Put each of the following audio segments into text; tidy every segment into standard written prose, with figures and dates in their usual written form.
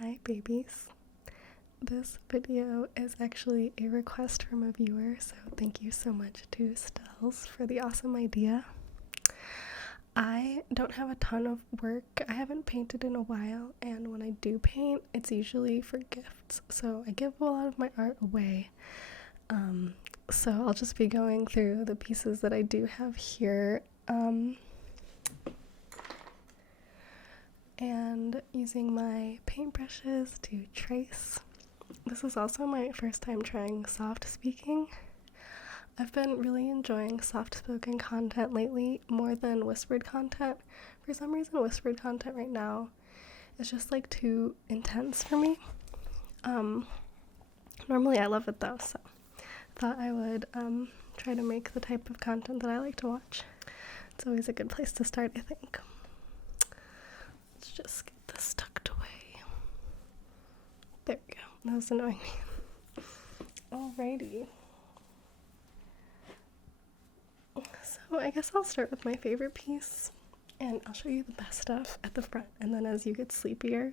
Hi babies. This video is actually a request from a viewer, so thank you so much to Stells for the awesome idea. I don't have a ton of work. I haven't painted in a while, and when I do paint, it's usually for gifts, so I give a lot of my art away. So I'll just be going through the pieces that I do have here, and using my paintbrushes to trace. This is also my first time trying soft speaking. I've been really enjoying soft-spoken content lately more than whispered content. For some reason, whispered content right now is just like too intense for me. Normally I love it though, so thought I would try to make the type of content that I like to watch. It's always a good place to start, I think. Let's just get this tucked away. There we go. That was annoying me. Alrighty. So I guess I'll start with my favorite piece, and I'll show you the best stuff at the front, and then as you get sleepier,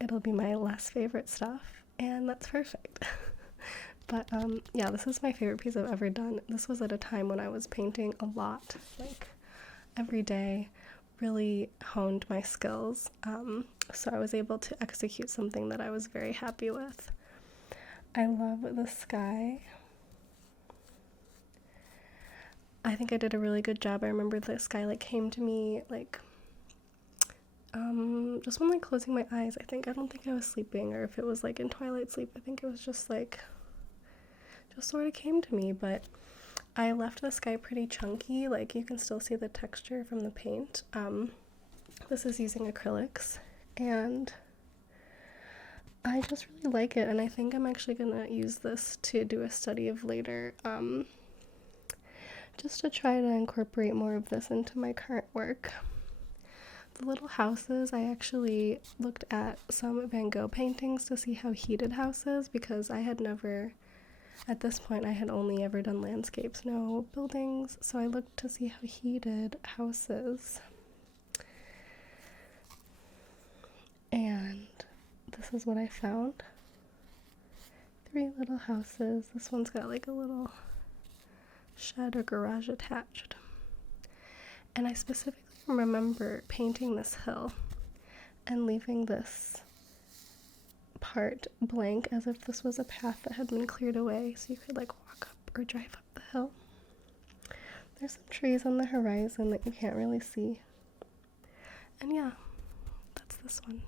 it'll be my less favorite stuff, and that's perfect. But yeah, this is my favorite piece I've ever done. This was at a time when I was painting a lot, like every day, really honed my skills, so I was able to execute something that I was very happy with. I love the sky. I think I did a really good job. I remember the sky like came to me like just when like closing my eyes. I don't think I was sleeping, or if it was like in twilight sleep, I think it was just sort of came to me. But I left the sky pretty chunky, like you can still see the texture from the paint. This is using acrylics, and I just really like it, and I think I'm actually gonna use this to do a study of later, just to try to incorporate more of this into my current work. The little houses, I actually looked at some Van Gogh paintings to see how he did houses, because I had never, at this point, I had only ever done landscapes, no buildings, so I looked to see how he did houses. And this is what I found. 3 little houses. This one's got like a little shed or garage attached. And I specifically remember painting this hill and leaving this part blank as if this was a path that had been cleared away so you could like walk up or drive up the hill. There's some trees on the horizon that you can't really see. And yeah, that's this one.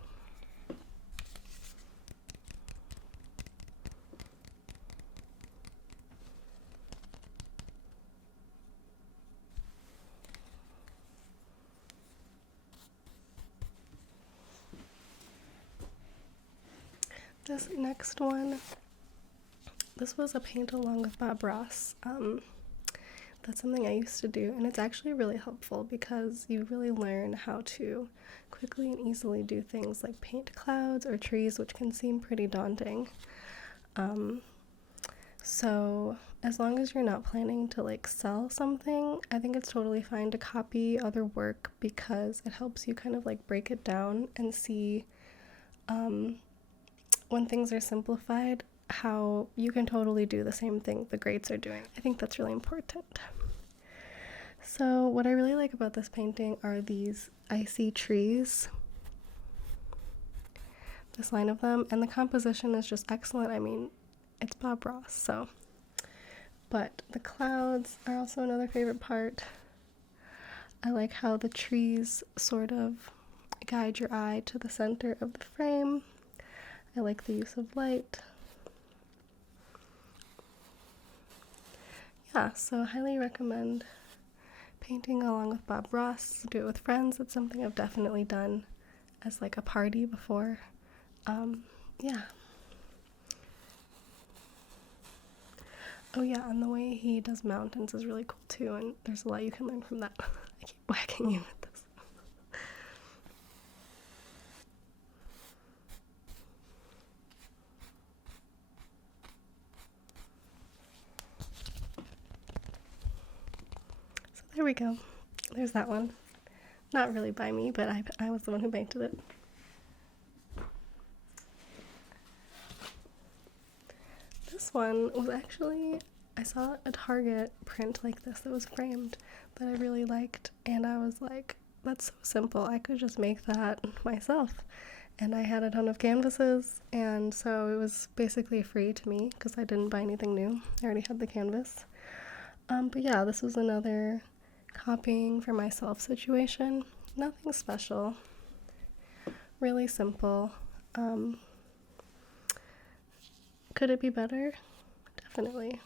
This next one, this was a paint along with Bob Ross. That's something I used to do, and it's actually really helpful because you really learn how to quickly and easily do things like paint clouds or trees, which can seem pretty daunting. So as long as you're not planning to like sell something, I think it's totally fine to copy other work, because it helps you kind of like break it down and see when things are simplified, how you can totally do the same thing the greats are doing. I think that's really important. So what I really like about this painting are these icy trees, this line of them, and the composition is just excellent. I mean, it's Bob Ross, so. But the clouds are also another favorite part. I like how the trees sort of guide your eye to the center of the frame. I like the use of light. Yeah, so I highly recommend painting along with Bob Ross. Do it with friends. It's something I've definitely done as like a party before. Yeah. Oh yeah, and the way he does mountains is really cool too, and there's a lot you can learn from that. I keep whacking you with this. So there we go. There's that one. Not really by me, but I was the one who painted it. this one was actually, I saw a Target print like this that was framed that I really liked, and I was like, that's so simple, I could just make that myself. And I had a ton of canvases, and so it was basically free to me because I didn't buy anything new. I already had the canvas. But yeah, this was another copying for myself situation. Nothing special. Really simple. Could it be better? Definitely.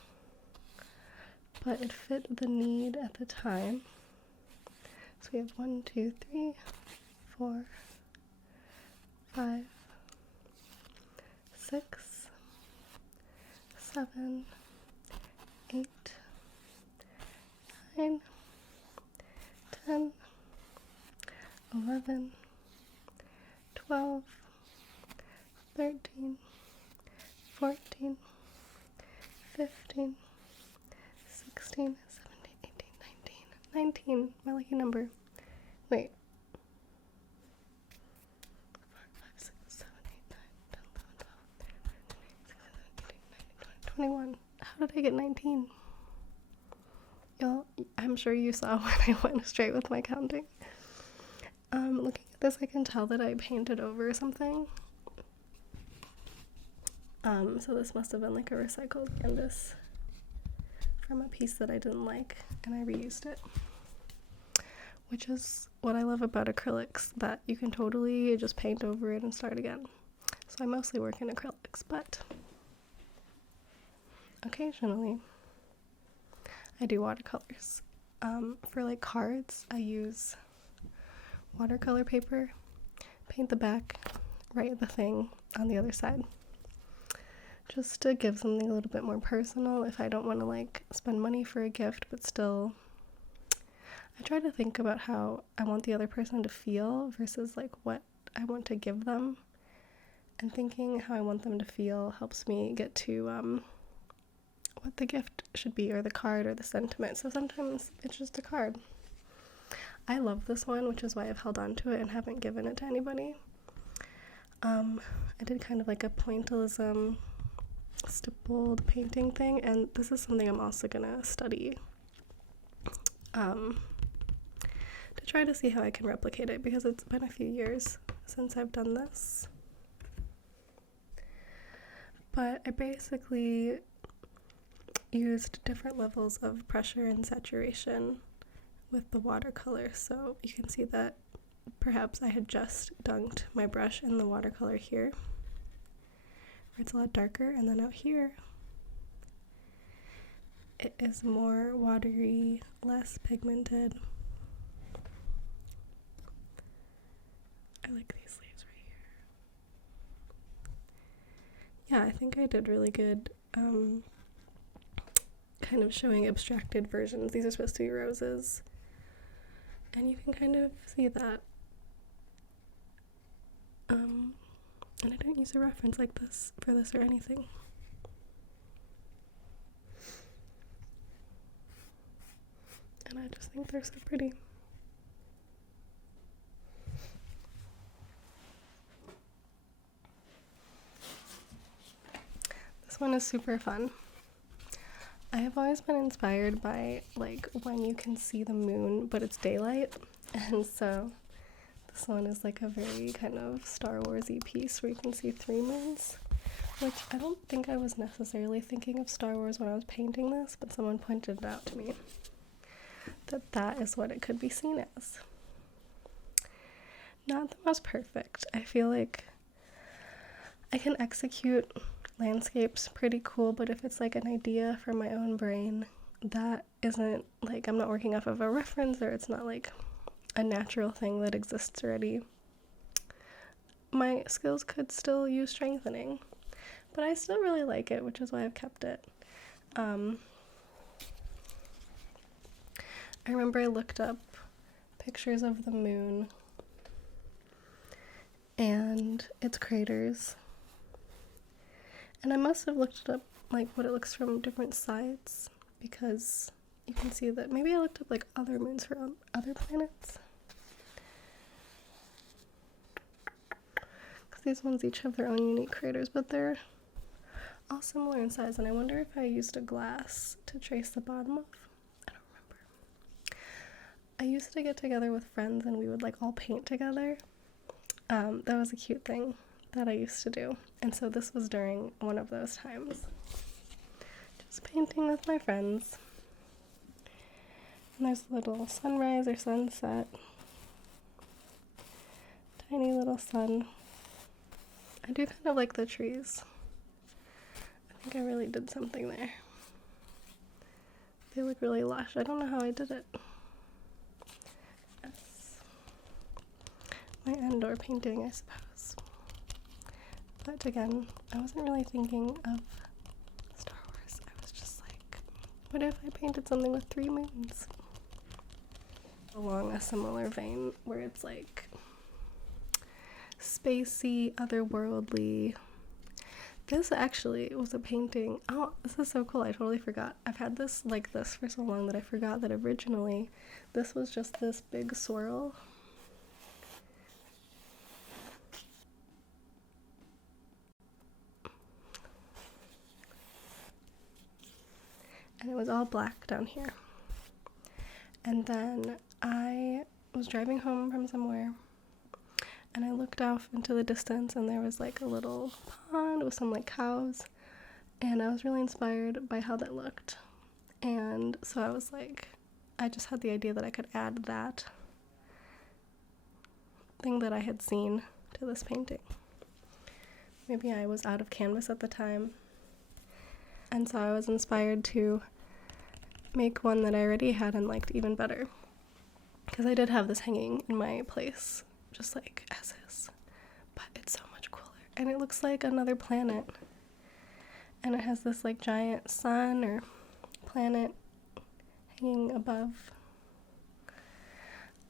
But it fit the need at the time. So we have 1, 2, 3, 4, 5, 6, 7, 8, 9, 10, 11, 12, 13, 14, 15, 16, 17, 18, 19. 19, my lucky number. Wait. 4, 5, 6, 7, 8, 9, 10, 11, 12, 13, 14, 15, 16, 17, 18, 19, 20, 21. How did I get 19? Y'all, I'm sure you saw when I went straight with my counting. Looking at this, I can tell that I painted over something. So this must have been like a recycled canvas from a piece that I didn't like, and I reused it. Which is what I love about acrylics, that you can totally just paint over it and start again. So I mostly work in acrylics, but occasionally I do watercolors. For like cards, I use watercolor paper, paint the back, write the thing on the other side. Just to give something a little bit more personal if I don't want to like spend money for a gift, but still I try to think about how I want the other person to feel versus like what I want to give them, and thinking how I want them to feel helps me get to what the gift should be, or the card, or the sentiment. So sometimes it's just a card. I love this one, which is why I've held on to it and haven't given it to anybody. I did kind of like a pointillism stippled painting thing, and this is something I'm also gonna study to try to see how I can replicate it, because it's been a few years since I've done this. But I basically used different levels of pressure and saturation with the watercolor, so you can see that perhaps I had just dunked my brush in the watercolor here, where it's a lot darker, and then out here it is more watery, less pigmented. I like these leaves right here. Yeah, I think I did really good kind of showing abstracted versions. These are supposed to be roses, and you can kind of see that. And I don't use a reference like this for this or anything. And I just think they're so pretty. This one is super fun. I have always been inspired by like when you can see the moon but it's daylight, and so this one is like a very kind of Star Wars-y piece where you can see 3 moons, which I don't think I was necessarily thinking of Star Wars when I was painting this, but someone pointed it out to me that that is what it could be seen as. Not the most perfect. I feel like I can execute landscapes pretty cool, but if it's like an idea from my own brain that isn't like, I'm not working off of a reference, or it's not like a natural thing that exists already, my skills could still use strengthening. But I still really like it, which is why I've kept it. I remember I looked up pictures of the moon and its craters, and I must have looked up like what it looks from different sides, because you can see that maybe I looked up like other moons for other planets, because these ones each have their own unique craters, but they're all similar in size, and I wonder if I used a glass to trace the bottom of. I don't remember. I used to get together with friends and we would like all paint together. That was a cute thing that I used to do, and so this was during one of those times. Just painting with my friends. And there's a little sunrise or sunset. Tiny little sun. I do kind of like the trees. I think I really did something there. They look really lush. I don't know how I did it. Yes. My indoor painting, I suppose. But again, I wasn't really thinking of Star Wars. I was just like, what if I painted something with 3 moons? Along a similar vein where it's like spacey, otherworldly. This actually was a painting. Oh, this is so cool. I totally forgot. I've had this like this for so long that I forgot that originally this was just this big swirl. And it was all black down here. And then I was driving home from somewhere and I looked off into the distance and there was like a little pond with some like cows, and I was really inspired by how that looked. And so I was like, I just had the idea that I could add that thing that I had seen to this painting. Maybe I was out of canvas at the time, and so I was inspired to make one that I already had and liked even better, because I did have this hanging in my place just like as is, but it's so much cooler and it looks like another planet, and it has this like giant sun or planet hanging above.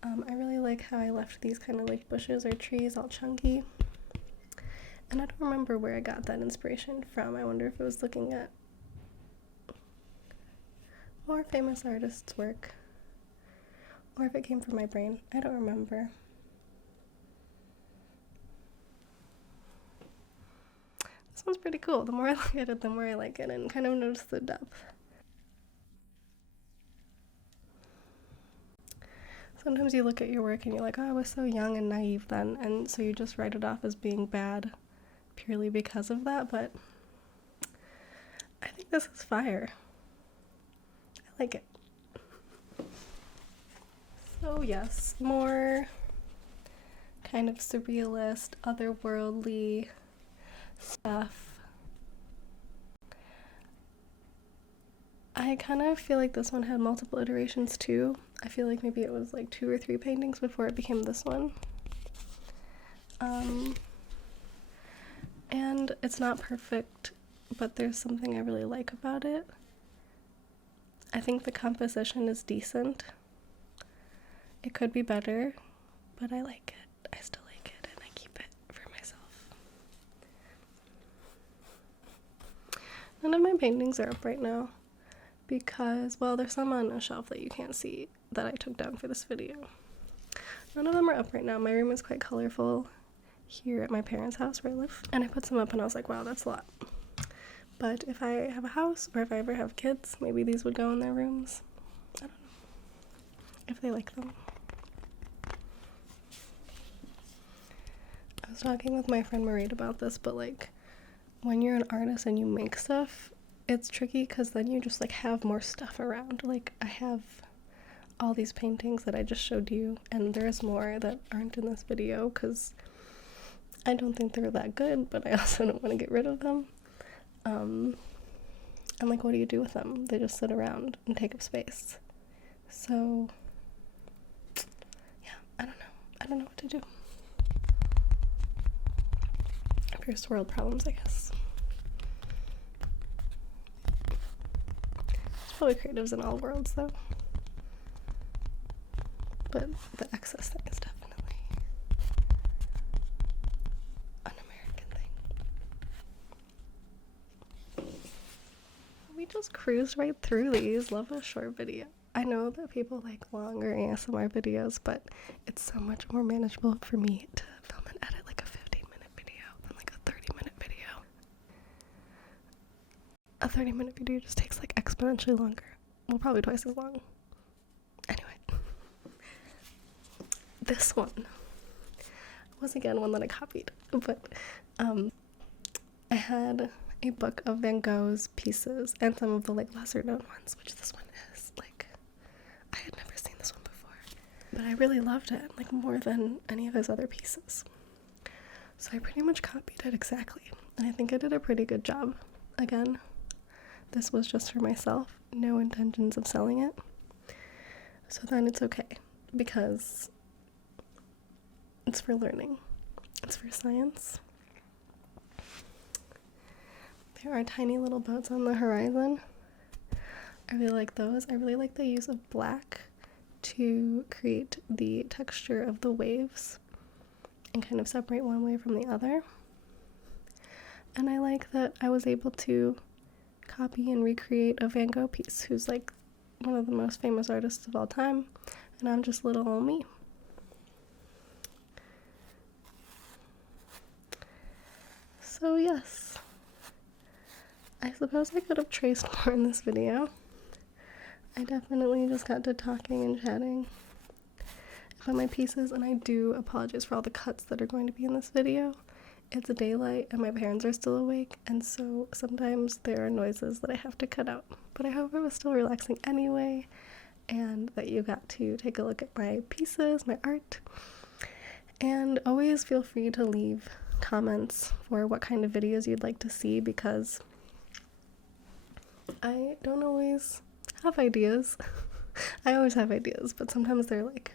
I really like how I left these kind of like bushes or trees all chunky, and I don't remember where I got that inspiration from. I wonder if it was looking at more famous artists' work, or if it came from my brain. I don't remember. This one's pretty cool. The more I look at it, the more I like it, and kind of notice the depth. Sometimes you look at your work and you're like, oh, I was so young and naive then, and so you just write it off as being bad purely because of that, but I think this is fire. I like it. So yes, more kind of surrealist, otherworldly stuff. I kind of feel like this one had multiple iterations too. I feel like maybe it was like 2 or 3 paintings before it became this one. And it's not perfect, but there's something I really like about it. I think the composition is decent. It could be better, but I like it. I still like it, and I keep it for myself. None of my paintings are up right now because, well, there's some on a shelf that you can't see that I took down for this video. None of them are up right now. My room is quite colorful here at my parents' house where I live, and I put some up and I was like, wow, that's a lot. But if I have a house, or if I ever have kids, maybe these would go in their rooms. I don't know. If they like them. I was talking with my friend Marie about this, but like, when you're an artist and you make stuff, it's tricky because then you just like have more stuff around. Like, I have all these paintings that I just showed you, and there's more that aren't in this video because I don't think they're that good, but I also don't want to get rid of them. And like, what do you do with them? They just sit around and take up space. So yeah, I don't know what to do. First world problems, I guess. There's probably creatives in all worlds though, but the excess thing is definitely an American thing. We just cruised right through these. Love a short video. I know that people like longer ASMR videos, but it's so much more manageable for me to film and edit like a 15-minute video than like a 30-minute video. a 30-minute video just takes like exponentially longer. Well, probably twice as long. Anyway, this one was again one that I copied, but I had a book of Van Gogh's pieces and some of the like lesser known ones, which this one is. Like, I had never seen this one before, but I really loved it, like more than any of his other pieces. So I pretty much copied it exactly, and I think I did a pretty good job. Again, this was just for myself, no intentions of selling it. So then it's okay, because it's for learning. It's for science. There are tiny little boats on the horizon. I really like those. I really like the use of black to create the texture of the waves and kind of separate one wave from the other. And I like that I was able to copy and recreate a Van Gogh piece, who's like one of the most famous artists of all time, and I'm just little old me. So yes, I suppose I could have traced more in this video. I definitely just got to talking and chatting about my pieces, and I do apologize for all the cuts that are going to be in this video. It's daylight and my parents are still awake, and so sometimes there are noises that I have to cut out. But I hope it was still relaxing anyway, and that you got to take a look at my pieces, my art. And always feel free to leave comments for what kind of videos you'd like to see, because I don't always have ideas. I always have ideas, but sometimes they're like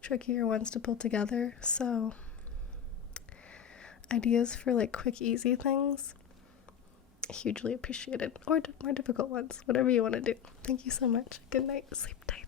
trickier ones to pull together. So ideas for like quick, easy things, hugely appreciated, or more difficult ones, whatever you want to do. Thank you so much. Good night. Sleep tight.